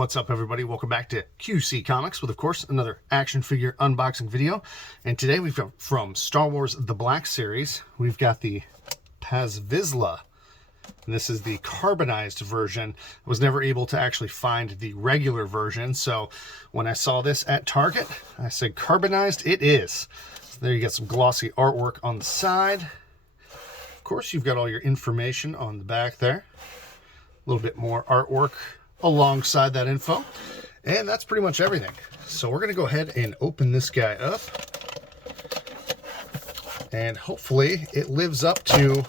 What's up, everybody? Welcome back to QC Comics with, of course, another action figure unboxing video. And today we've got from Star Wars The Black Series, we've got the Paz Vizsla. And this is the carbonized version. I was never able to actually find the regular version, so when I saw this at Target, I said carbonized it is. So there you get some glossy artwork on the side. Of course, you've got all your information on the back there. A little bit more artwork alongside that info, and that's pretty much everything. So we're going to go ahead and open this guy up, and hopefully it lives up to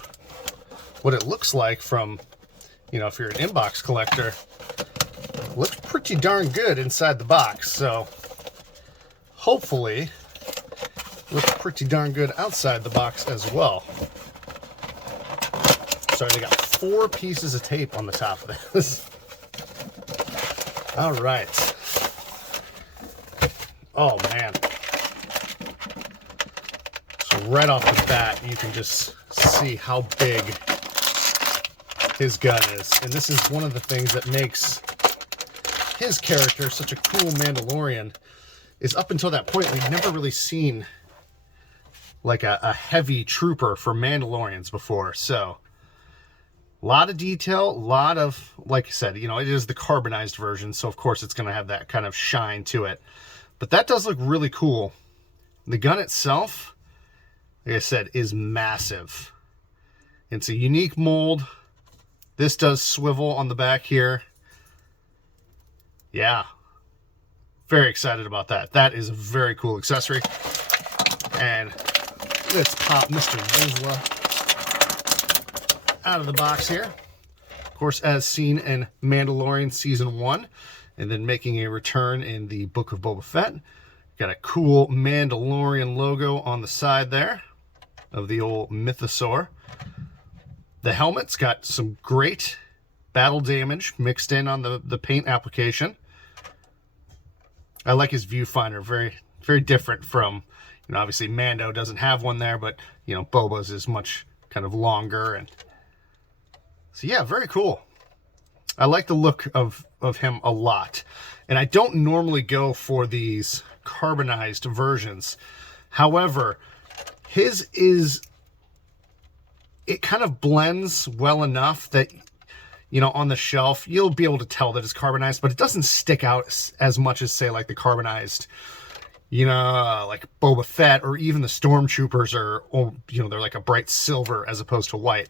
what it looks like from, you know, if you're an inbox collector. It looks pretty darn good inside the box, so hopefully it looks pretty darn good outside the box as well. So they got 4 pieces of tape on the top of this. All right. Oh, man. So right off the bat, you can just see how big his gun is. And this is one of the things that makes his character such a cool Mandalorian, is up until that point, we've never really seen like a heavy trooper for Mandalorians before. So a lot of detail, a lot of, like I said, you know, it is the carbonized version, so of course it's going to have that kind of shine to it. But that does look really cool. The gun itself, like I said, is massive. It's a unique mold. This does swivel on the back here. Yeah. Very excited about that. That is a very cool accessory. And let's pop Mr. Vizsla out of the box here. Of course, as seen in Mandalorian Season 1, and then making a return in the Book of Boba Fett. Got a cool Mandalorian logo on the side there of the old mythosaur. The helmet's got some great battle damage mixed in on the paint application. I like his viewfinder. Very, very different from, you know, obviously Mando doesn't have one there, but, you know, Boba's is much kind of longer. And so yeah, very cool. I like the look of him a lot. And I don't normally go for these carbonized versions. However, his is, it kind of blends well enough that, you know, on the shelf, you'll be able to tell that it's carbonized, but it doesn't stick out as much as, say, like the carbonized, you know, like Boba Fett, or even the Stormtroopers are, you know, they're like a bright silver as opposed to white.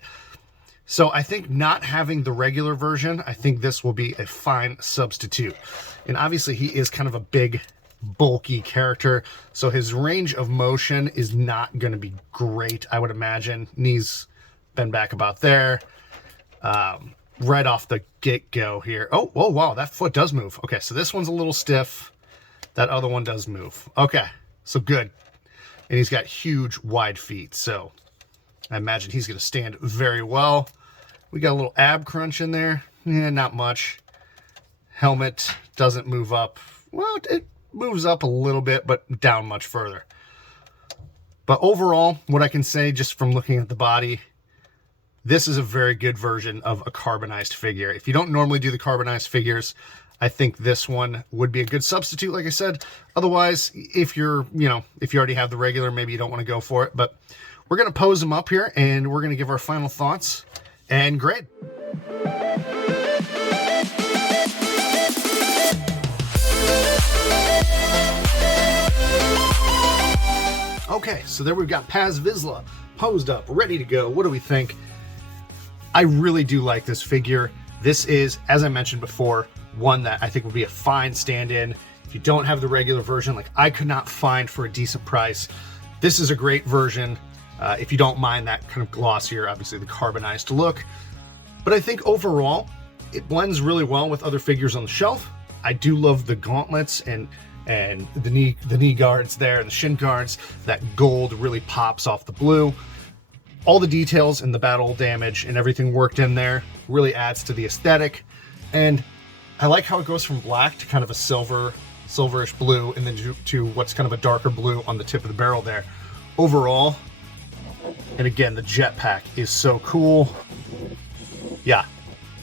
So I think not having the regular version, I think this will be a fine substitute. And obviously he is kind of a big, bulky character, so his range of motion is not going to be great, I would imagine. Knees bend back about there. Right off the get-go here. Oh, whoa, wow, that foot does move. Okay, so this one's a little stiff. That other one does move. Okay, so good. And he's got huge, wide feet, so I imagine he's going to stand very well. We got a little ab crunch in there. Yeah, not much. Helmet doesn't move up. Well, it moves up a little bit, but down much further. But overall, what I can say just from looking at the body, this is a very good version of a carbonized figure. If you don't normally do the carbonized figures, I think this one would be a good substitute, like I said. Otherwise, if you're, you know, if you already have the regular, maybe you don't want to go for it. But we're going to pose them up here, and we're going to give our final thoughts and grade. Okay, so there we've got Paz Vizsla posed up, ready to go. What do we think? I really do like this figure. This is, as I mentioned before, one that I think would be a fine stand-in. If you don't have the regular version, like I could not find for a decent price, this is a great version. If you don't mind that kind of glossier, obviously the carbonized look. But I think overall, it blends really well with other figures on the shelf. I do love the gauntlets and the knee guards there, and the shin guards. That gold really pops off the blue. All the details and the battle damage and everything worked in there really adds to the aesthetic. And I like how it goes from black to kind of a silverish blue, and then to what's kind of a darker blue on the tip of the barrel there. Overall, and again, the jetpack is so cool. Yeah,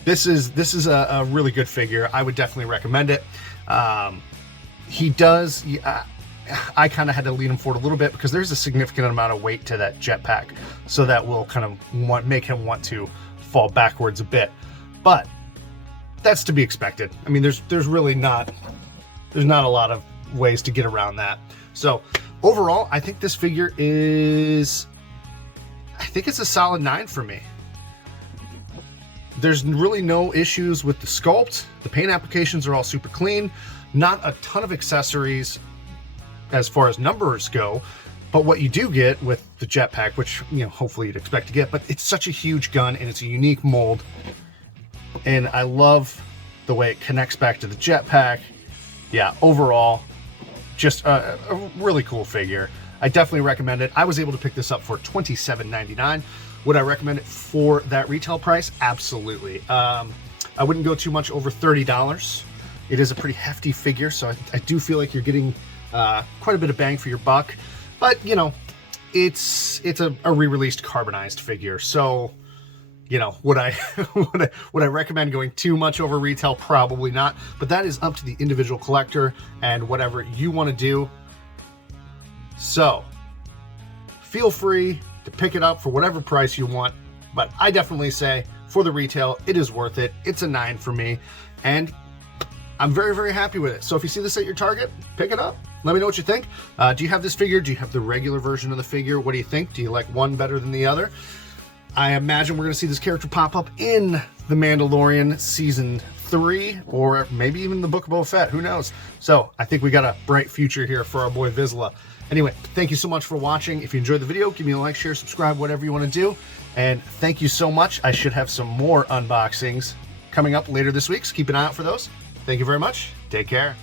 this is a really good figure. I would definitely recommend it. He does. I kind of had to lean him forward a little bit because there's a significant amount of weight to that jetpack, so that will kind of make him want to fall backwards a bit. But that's to be expected. I mean, there's really not a lot of ways to get around that. So overall, I think this figure is, I think it's a solid 9 for me. There's really no issues with the sculpt. The paint applications are all super clean. Not a ton of accessories as far as numbers go, but what you do get with the jetpack, which, you know, hopefully you'd expect to get, but it's such a huge gun and it's a unique mold. And I love the way it connects back to the jetpack. Yeah, overall, just a really cool figure. I definitely recommend it. I was able to pick this up for $27.99. Would I recommend it for that retail price? Absolutely. I wouldn't go too much over $30. It is a pretty hefty figure, so I do feel like you're getting quite a bit of bang for your buck. But, you know, it's a re-released carbonized figure, so, you know, would I recommend going too much over retail? Probably not, but that is up to the individual collector and whatever you want to do. So feel free to pick it up for whatever price you want, but I definitely say for the retail, it is worth it. It's a 9 for me, and I'm very, very happy with it. So if you see this at your Target, pick it up. Let me know what you think. Do you have this figure? Do you have the regular version of the figure? What do you think? Do you like one better than the other? I imagine we're going to see this character pop up in The Mandalorian Season 3, or maybe even the Book of Boba Fett. Who knows? So I think we got a bright future here for our boy Vizsla. Anyway, thank you so much for watching. If you enjoyed the video, give me a like, share, subscribe, whatever you want to do. And thank you so much. I should have some more unboxings coming up later this week, so keep an eye out for those. Thank you very much. Take care.